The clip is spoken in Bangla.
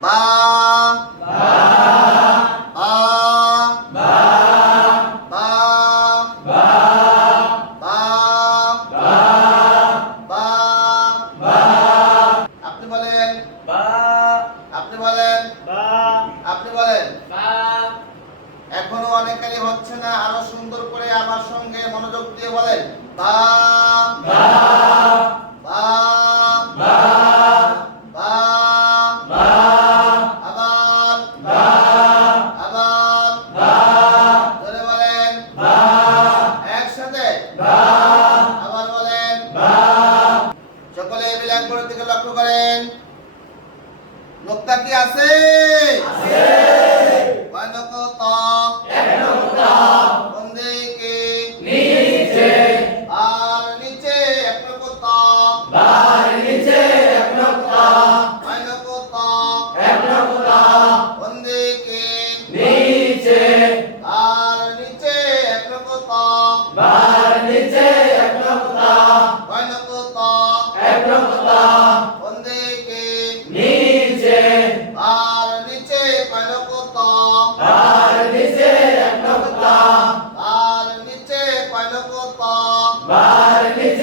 বা বা বা বা বা বা বা বা বা আপনি বলেন বা আপনি বলেন বা আপনি বলেন বা এখনো অনেকেরই হচ্ছে না, আরো সুন্দর করে আমার সঙ্গে মনোযোগ দিয়ে বলেন বা বা বা বা বা বা আবার বা আবার বা জোরে বলেন বা একসাথে বা আবার বলেন বা সকলে এই ব্ল্যাকবোর্ডের দিকে লক্ষ্য করেন। নোক্তা কি আছে? আছে কয় নকত? এক নক্ত কোন দিকে? নিচে আর নিচে এক নকত। বার নিচে এক নক্ত কয় নকত? এক নক্ত কোন দিকে? নিচে আর নিচে এক নকত। বার নিচে এক নক্ত কয় নকত? এক নক্ত কোন দিকে? নিচে আর নিচে কয় নকত? বার নিচে এক নক্ত আর নিচে কয় নকত? বার নিচে